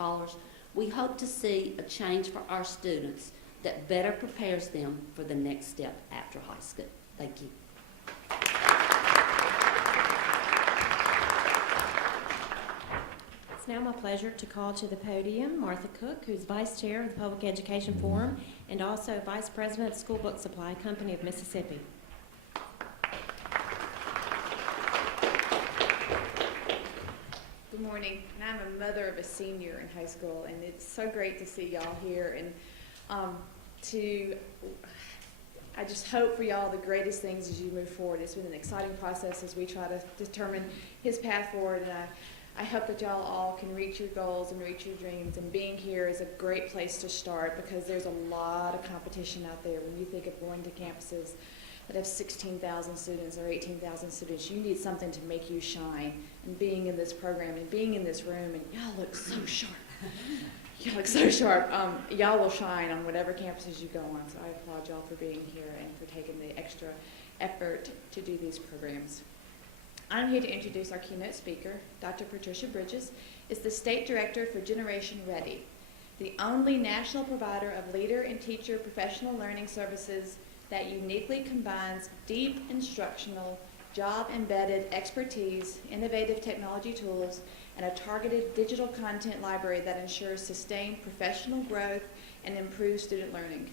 dollars, we hope to see a change for our students that better prepares them for the next step after high school. Thank you. It's now my pleasure to call to the podium Martha Cook, who's Vice Chair of the Public Education Forum and also Vice President of School Book Supply Company of Mississippi. Good morning, and I'm a mother of a senior in high school, and it's so great to see y'all here, and I just hope for y'all the greatest things as you move forward. It's been an exciting process as we try to determine his path forward, and I hope that y'all all can reach your goals and reach your dreams, and being here is a great place to start because there's a lot of competition out there. When you think of going to campuses that have 16,000 students or 18,000 students, you need something to make you shine. And being in this program and being in this room, and y'all look so sharp. Y'all look so sharp. Y'all will shine on whatever campuses you go on. So I applaud y'all for being here and for taking the extra effort to do these programs. I'm here to introduce our keynote speaker. Dr. Patricia Bridges is the State Director for Generation Ready, the only national provider of leader and teacher professional learning services that uniquely combines deep instructional, job-embedded expertise, innovative technology tools, and a targeted digital content library that ensures sustained professional growth and improves student learning.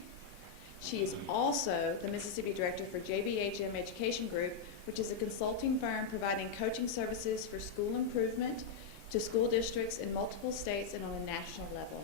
She is also the Mississippi Director for JBHM Education Group, which is a consulting firm providing coaching services for school improvement to school districts in multiple states and on a national level.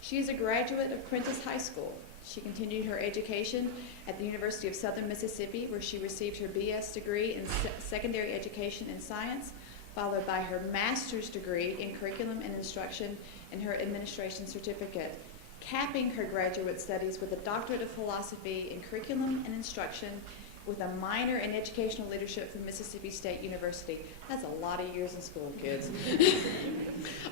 She is a graduate of Prentice High School. She continued her education at the University of Southern Mississippi, where she received her BS degree in secondary education and science, followed by her master's degree in curriculum and instruction and her administration certificate, capping her graduate studies with a doctorate of philosophy in curriculum and instruction with a minor in educational leadership from Mississippi State University. That's a lot of years in school, kids.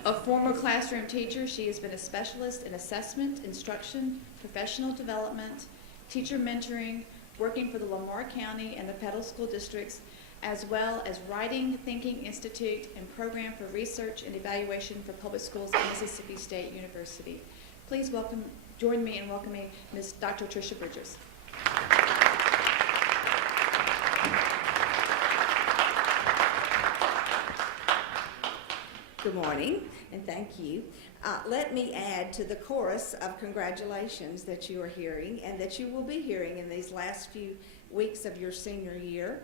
A former classroom teacher, she has been a specialist in assessment, instruction, professional development, teacher mentoring, working for the Lamar County and the Petal School Districts, as well as Writing Thinking Institute and Program for Research and Evaluation for Public Schools at Mississippi State University. Please join me in welcoming Ms. Dr. Tricia Bridges. Good morning, and thank you. Let me add to the chorus of congratulations that you are hearing and that you will be hearing in these last few weeks of your senior year.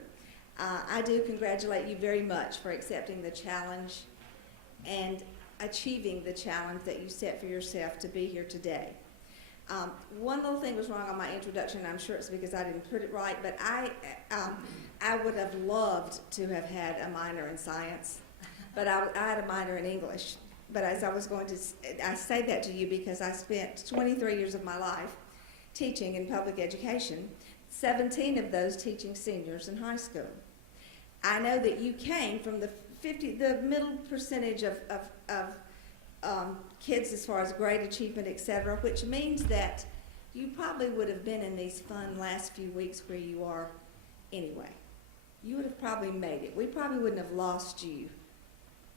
I do congratulate you very much for accepting the challenge and achieving the challenge that you set for yourself to be here today. One little thing was wrong on my introduction. I'm sure it's because I didn't put it right, but I would have loved to have had a minor in science. But I had a minor in English. But as I say that to you because I spent 23 years of my life teaching in public education, 17 of those teaching seniors in high school. I know that you came from the middle percentage of kids as far as grade achievement, etc., which means that you probably would have been in these fun last few weeks where you are anyway. You would have probably made it. We probably wouldn't have lost you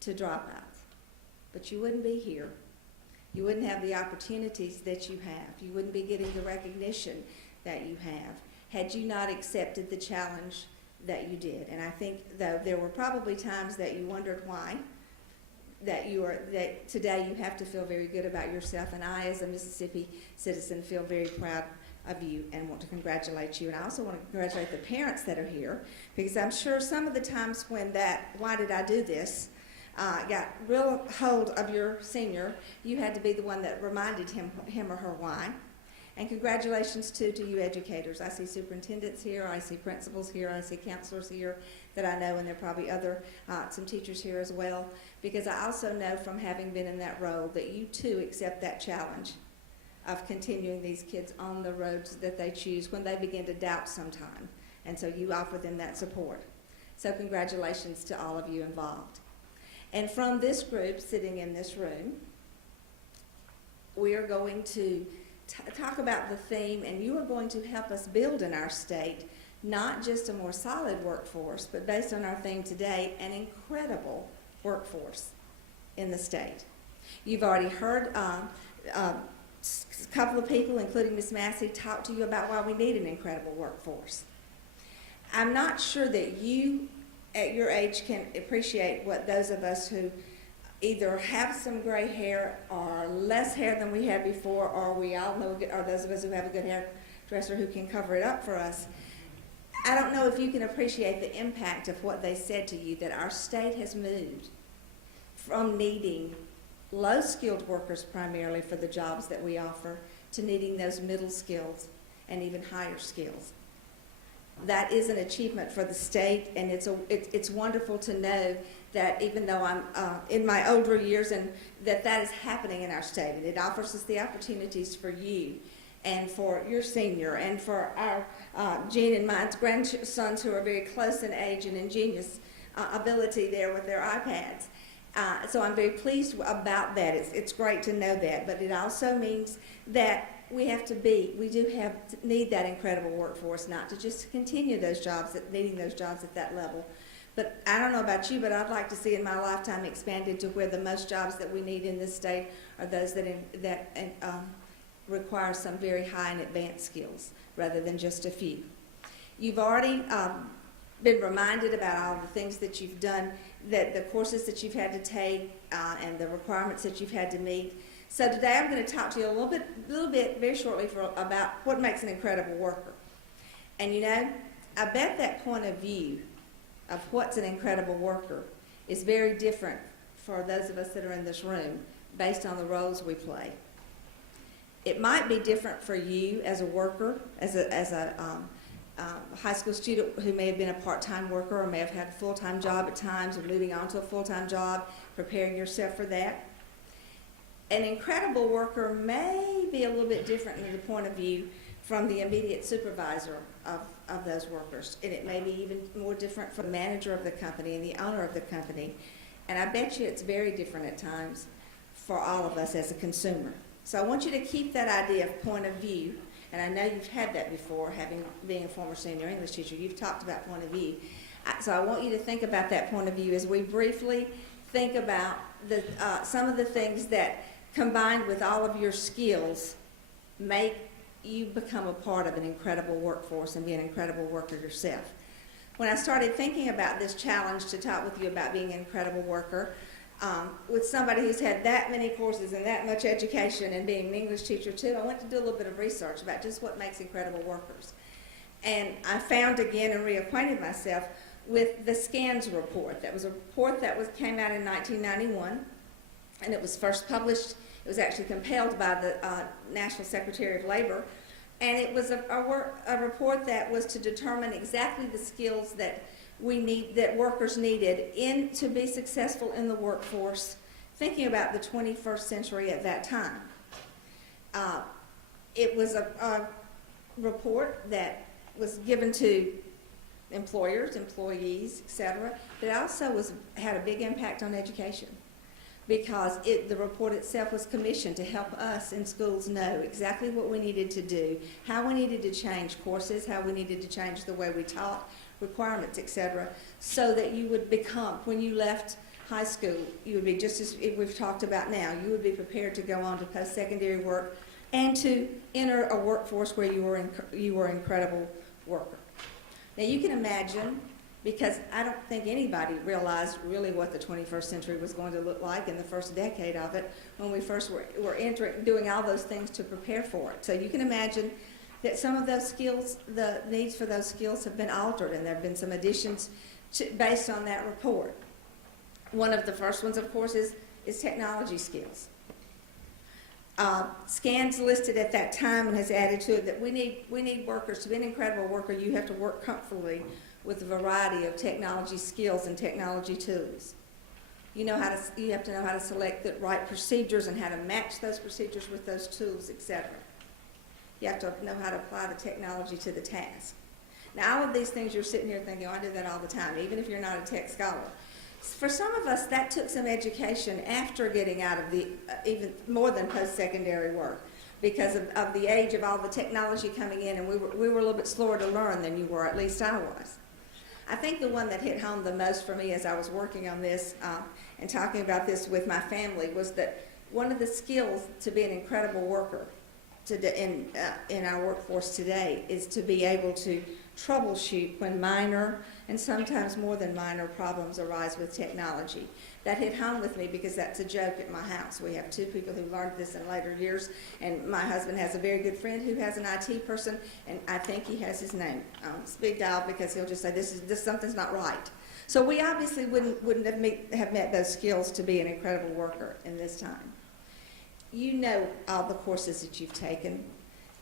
to dropouts, but you wouldn't be here. You wouldn't have the opportunities that you have. You wouldn't be getting the recognition that you have had you not accepted the challenge that you did. And I think, though, there were probably times that you wondered why, that today you have to feel very good about yourself. And I, as a Mississippi citizen, feel very proud of you and want to congratulate you. And I also want to congratulate the parents that are here, because I'm sure some of the times when that, why did I do this, got real hold of your senior, you had to be the one that reminded him or her why. And congratulations to you educators. I see superintendents here, I see principals here, I see counselors here that I know, and there are probably some teachers here as well, because I also know from having been in that role that you too accept that challenge of continuing these kids on the roads that they choose when they begin to doubt sometime. And so you offer them that support. So congratulations to all of you involved. And from this group sitting in this room, we are going to talk about the theme, and you are going to help us build in our state not just a more solid workforce, but based on our theme today, an incredible workforce in the state. You've already heard a couple of people, including Ms. Massey, talk to you about why we need an incredible workforce. I'm not sure that you, at your age, can appreciate what those of us who either have some gray hair or less hair than we had before, or we all know, or those of us who have a good hairdresser who can cover it up for us. I don't know if you can appreciate the impact of what they said to you, that our state has moved from needing low-skilled workers primarily for the jobs that we offer to needing those middle skills and even higher skills. That is an achievement for the state, and it's wonderful to know that even though I'm in my older years, and that is happening in our state, and it offers us the opportunities for you and for your senior and for our Jean and my grandsons who are very close in age and ingenious ability there with their iPads. So I'm very pleased about that. It's great to know that, but it also means that we need that incredible workforce, not to just continue those jobs, needing those jobs at that level. But I don't know about you, but I'd like to see in my lifetime expanded to where the most jobs that we need in this state are those that require some very high and advanced skills rather than just a few. You've already been reminded about all the things that you've done, that the courses that you've had to take and the requirements that you've had to meet. So today I'm going to talk to you a little bit, very shortly, about what makes an incredible worker. And you know, I bet that point of view of what's an incredible worker is very different for those of us that are in this room based on the roles we play. It might be different for you as a worker, as a high school student who may have been a part-time worker or may have had a full-time job at times or moving on to a full-time job, preparing yourself for that. An incredible worker may be a little bit different in the point of view from the immediate supervisor of those workers. And it may be even more different from the manager of the company and the owner of the company. And I bet you it's very different at times for all of us as a consumer. So I want you to keep that idea of point of view. And I know you've had that before, being a former senior English teacher. You've talked about point of view. So I want you to think about that point of view as we briefly think about some of the things that, combined with all of your skills, make you become a part of an incredible workforce and be an incredible worker yourself. When I started thinking about this challenge to talk with you about being an incredible worker, with somebody who's had that many courses and that much education and being an English teacher too, I went to do a little bit of research about just what makes incredible workers. And I found again and reacquainted myself with the SCANS report. That was a report that came out in 1991, and it was first published. It was actually compiled by the National Secretary of Labor, and it was a report that was to determine exactly the skills that workers needed to be successful in the workforce, thinking about the 21st century at that time. It was a report that was given to employers, employees, etc., but it also had a big impact on education, because the report itself was commissioned to help us in schools know exactly what we needed to do, how we needed to change courses, how we needed to change the way we taught, requirements, etc., so that you would become, when you left high school, you would be just as we've talked about now, you would be prepared to go on to post-secondary work and to enter a workforce where you were an incredible worker. Now you can imagine, because I don't think anybody realized really what the 21st century was going to look like in the first decade of it when we first were doing all those things to prepare for it. So you can imagine that some of those skills, the needs for those skills have been altered, and there have been some additions based on that report. One of the first ones, of course, is technology skills. SCANS listed at that time and has added to it that we need workers. To be an incredible worker, you have to work comfortably with a variety of technology skills and technology tools. You have to know how to select the right procedures and how to match those procedures with those tools, etc. You have to know how to apply the technology to the task. Now, all of these things you're sitting here thinking, oh, I do that all the time, even if you're not a tech scholar. For some of us, that took some education after getting out of the even more than post-secondary work, because of the age of all the technology coming in, and we were a little bit slower to learn than you were, at least I was. I think the one that hit home the most for me as I was working on this and talking about this with my family was that one of the skills to be an incredible worker in our workforce today is to be able to troubleshoot when minor and sometimes more than minor problems arise with technology. That hit home with me because that's a joke at my house. We have two people who learned this in later years, and my husband has a very good friend who has an IT person, and I think he has his name on speed dial because he'll just say, this something's not right. So we obviously wouldn't have met those skills to be an incredible worker in this time. You know all the courses that you've taken,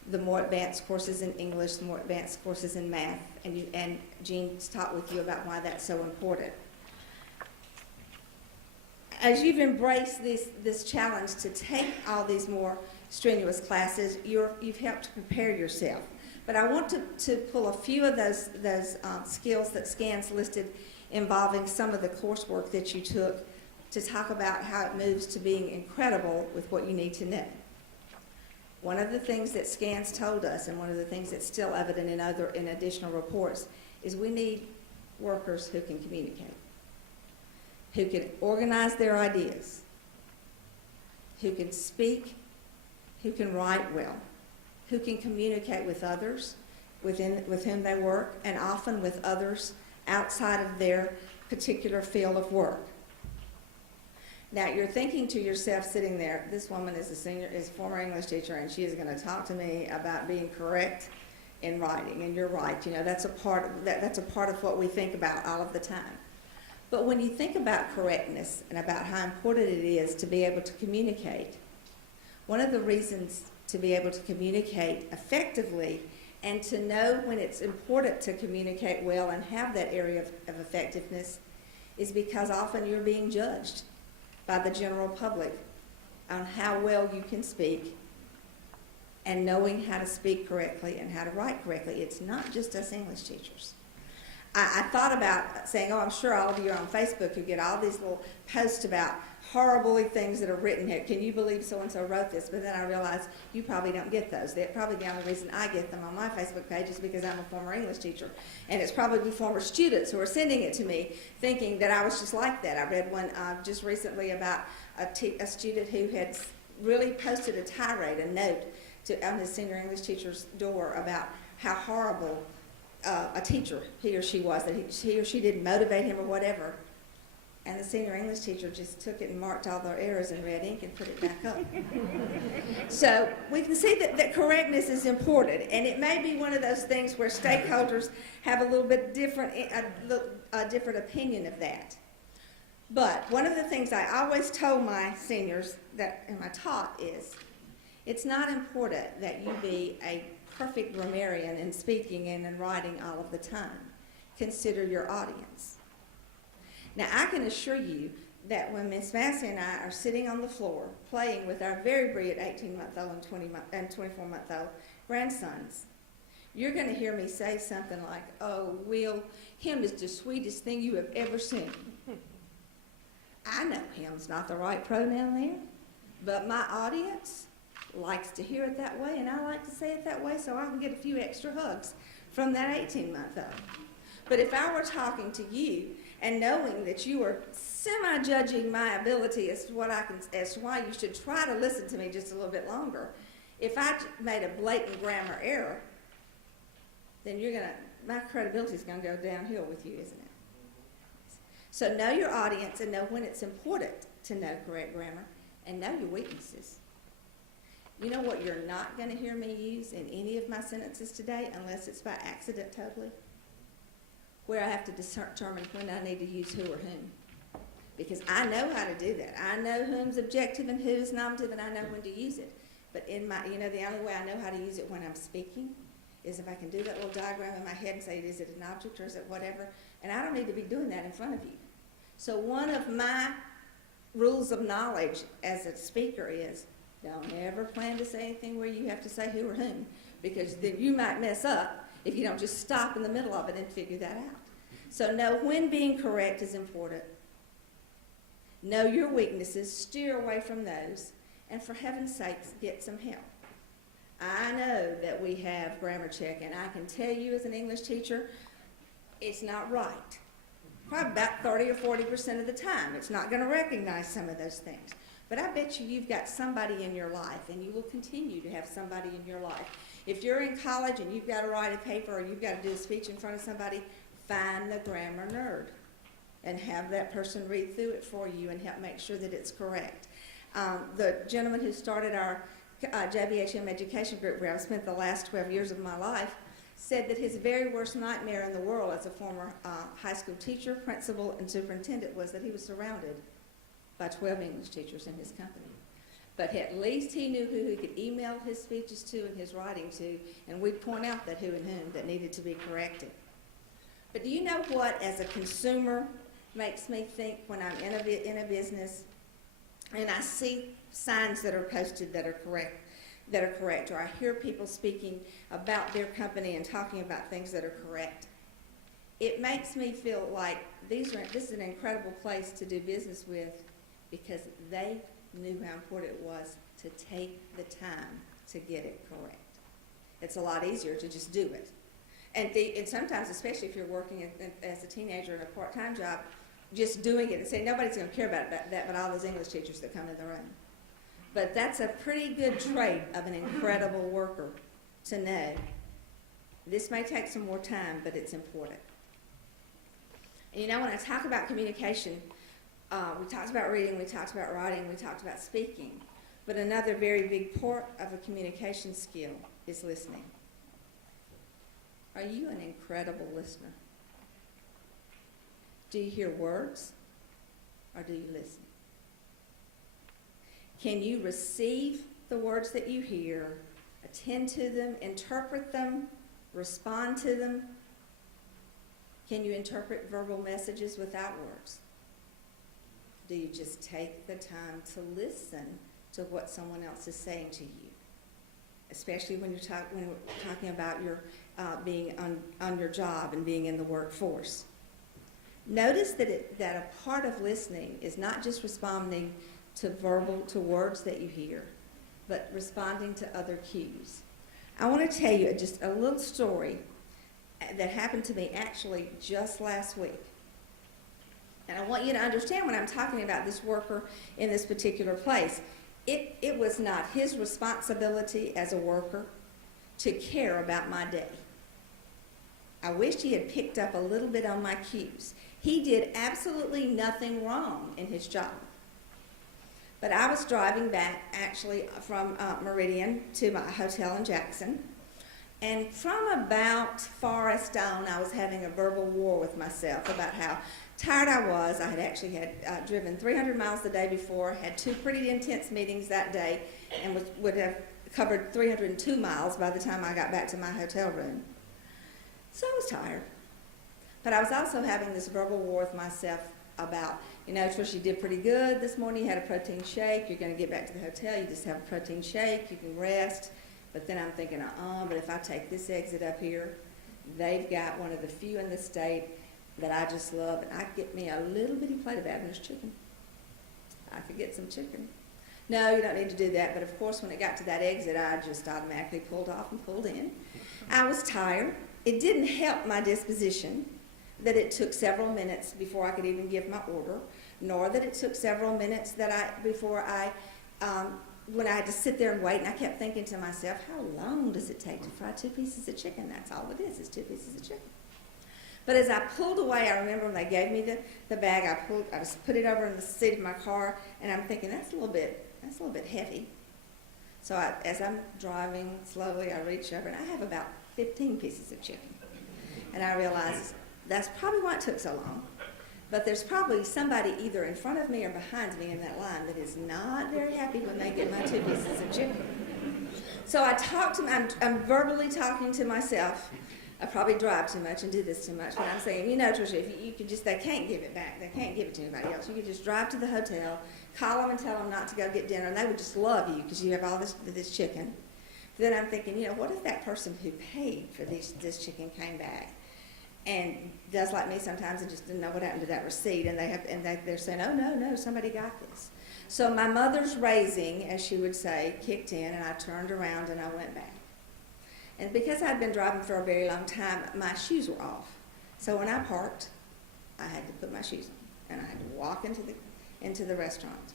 the more advanced courses in English, the more advanced courses in math, and Jean's talked with you about why that's so important. As you've embraced this challenge to take all these more strenuous classes, you've helped to prepare yourself. But I want to pull a few of those skills that SCAN's listed involving some of the coursework that you took to talk about how it moves to being incredible with what you need to know. One of the things that SCAN's told us, and one of the things that's still evident in additional reports, is we need workers who can communicate, who can organize their ideas, who can speak, who can write well, who can communicate with others with whom they work, and often with others outside of their particular field of work. Now, you're thinking to yourself sitting there, this woman is a former English teacher, and she is going to talk to me about being correct in writing. And you're right, that's a part of what we think about all of the time. But when you think about correctness and about how important it is to be able to communicate, one of the reasons to be able to communicate effectively and to know when it's important to communicate well and have that area of effectiveness is because often you're being judged by the general public on how well you can speak and knowing how to speak correctly and how to write correctly. It's not just us English teachers. I thought about saying, I'm sure all of you are on Facebook who get all these little posts about horrible things that are written here. Can you believe so-and-so wrote this? But then I realized you probably don't get those. Probably the only reason I get them on my Facebook page is because I'm a former English teacher. And it's probably former students who are sending it to me thinking that I was just like that. I read one just recently about a student who had really posted a tirade, a note on his senior English teacher's door about how horrible a teacher he or she was, that he or she didn't motivate him or whatever. And the senior English teacher just took it and marked all their errors in red ink and put it back up. So we can see that correctness is important, and it may be one of those things where stakeholders have a little bit different opinion of that. But one of the things I always told my seniors and I taught is, it's not important that you be a perfect grammarian in speaking and in writing all of the time. Consider your audience. Now, I can assure you that when Miss Massey and I are sitting on the floor playing with our very brilliant 18-month-old and 24-month-old grandsons, you're going to hear me say something like, "Oh, Will, him is the sweetest thing you have ever seen." I know him's not the right pronoun there, but my audience likes to hear it that way, and I like to say it that way so I can get a few extra hugs from that 18-month-old. But if I were talking to you and knowing that you are semi-judging my ability as to why you should try to listen to me just a little bit longer, if I made a blatant grammar error, then my credibility is going to go downhill with you, isn't it? So know your audience and know when it's important to know correct grammar, and know your weaknesses. You know what you're not going to hear me use in any of my sentences today, unless it's by accident totally? Where I have to determine when I need to use who or whom. Because I know how to do that. I know whom's objective and who's nominative, and I know when to use it. But the only way I know how to use it when I'm speaking is if I can do that little diagram in my head and say, is it an object or is it whatever? And I don't need to be doing that in front of you. So one of my rules of knowledge as a speaker is, don't ever plan to say anything where you have to say who or whom, because then you might mess up if you don't just stop in the middle of it and figure that out. So know when being correct is important. Know your weaknesses, steer away from those, and for heaven's sakes, get some help. I know that we have grammar check, and I can tell you as an English teacher, it's not right. Probably about 30 or 40% of the time. It's not going to recognize some of those things. But I bet you've got somebody in your life, and you will continue to have somebody in your life. If you're in college and you've got to write a paper or you've got to do a speech in front of somebody, find the grammar nerd and have that person read through it for you and help make sure that it's correct. The gentleman who started our JBHM education group, where I've spent the last 12 years of my life, said that his very worst nightmare in the world as a former high school teacher, principal, and superintendent was that he was surrounded by 12 English teachers in his company. But at least he knew who he could email his speeches to and his writing to, and we'd point out that who and whom that needed to be corrected. But do you know what, as a consumer, makes me think when I'm in a business and I see signs that are posted that are correct, or I hear people speaking about their company and talking about things that are correct? It makes me feel like this is an incredible place to do business with, because they knew how important it was to take the time to get it correct. It's a lot easier to just do it. And sometimes, especially if you're working as a teenager in a part-time job, just doing it and saying, nobody's going to care about that but all those English teachers that come in the room. But that's a pretty good trait of an incredible worker, to know this may take some more time, but it's important. And you know, when I talk about communication, we talked about reading, we talked about writing, we talked about speaking. But another very big part of a communication skill is listening. Are you an incredible listener? Do you hear words, or do you listen? Can you receive the words that you hear, attend to them, interpret them, respond to them? Can you interpret verbal messages without words? Do you just take the time to listen to what someone else is saying to you? Especially when we're talking about your being on your job and being in the workforce. Notice that a part of listening is not just responding to words that you hear, but responding to other cues. I want to tell you just a little story that happened to me actually just last week. And I want you to understand when I'm talking about this worker in this particular place, it was not his responsibility as a worker to care about my day. I wish he had picked up a little bit on my cues. He did absolutely nothing wrong in his job. But I was driving back actually from Meridian to my hotel in Jackson. And from about Forest on, I was having a verbal war with myself about how tired I was. I had actually driven 300 miles the day before, had 2 pretty intense meetings that day, and would have covered 302 miles by the time I got back to my hotel room. So I was tired. But I was also having this verbal war with myself about, Trish, you did pretty good this morning. You had a protein shake. You're going to get back to the hotel. You just have a protein shake. You can rest. But then I'm thinking, but if I take this exit up here, they've got one of the few in the state that I just love, and I could get me a little bitty plate of Abner's chicken. I could get some chicken. No, you don't need to do that. But of course, when it got to that exit, I just automatically pulled off and pulled in. I was tired. It didn't help my disposition that it took several minutes before I could even give my order, nor that it took several minutes when I had to sit there and wait. And I kept thinking to myself, how long does it take to fry 2 pieces of chicken? That's all it is 2 pieces of chicken. But as I pulled away, I remember when they gave me the bag, I just put it over in the seat of my car, and I'm thinking, that's a little bit heavy. So as I'm driving slowly, I reach over, and I have about 15 pieces of chicken. And I realized that's probably why it took so long. But there's probably somebody either in front of me or behind me in that line that is not very happy when they get my 2 pieces of chicken. So I'm verbally talking to myself. I probably drive too much and do this too much, but I'm saying, Tricia, if you could they can't give it back. They can't give it to anybody else. You could just drive to the hotel, call them and tell them not to go get dinner, and they would just love you because you have all this chicken. Then I'm thinking, what if that person who paid for this chicken came back and does like me sometimes and just didn't know what happened to that receipt, and they're saying, oh, no, somebody got this. So my mother's raising, as she would say, kicked in, and I turned around and I went back. And because I'd been driving for a very long time, my shoes were off. So when I parked, I had to put my shoes on, and I had to walk into the restaurant.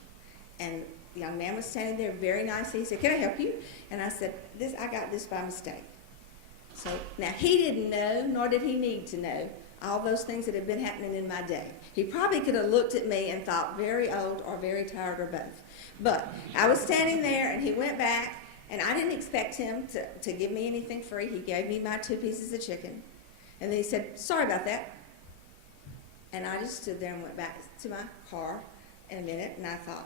And the young man was standing there very nicely. He said, "Can I help you?" And I said, I got this by mistake. So now he didn't know, nor did he need to know, all those things that had been happening in my day. He probably could have looked at me and thought very old or very tired or both. But I was standing there, and he went back, and I didn't expect him to give me anything free. He gave me my 2 pieces of chicken. And then he said, "Sorry about that." And I just stood there and went back to my car in a minute, and I thought,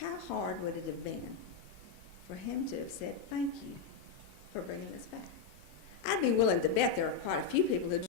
how hard would it have been for him to have said, "Thank you for bringing this back"? I'd be willing to bet there are quite a few people who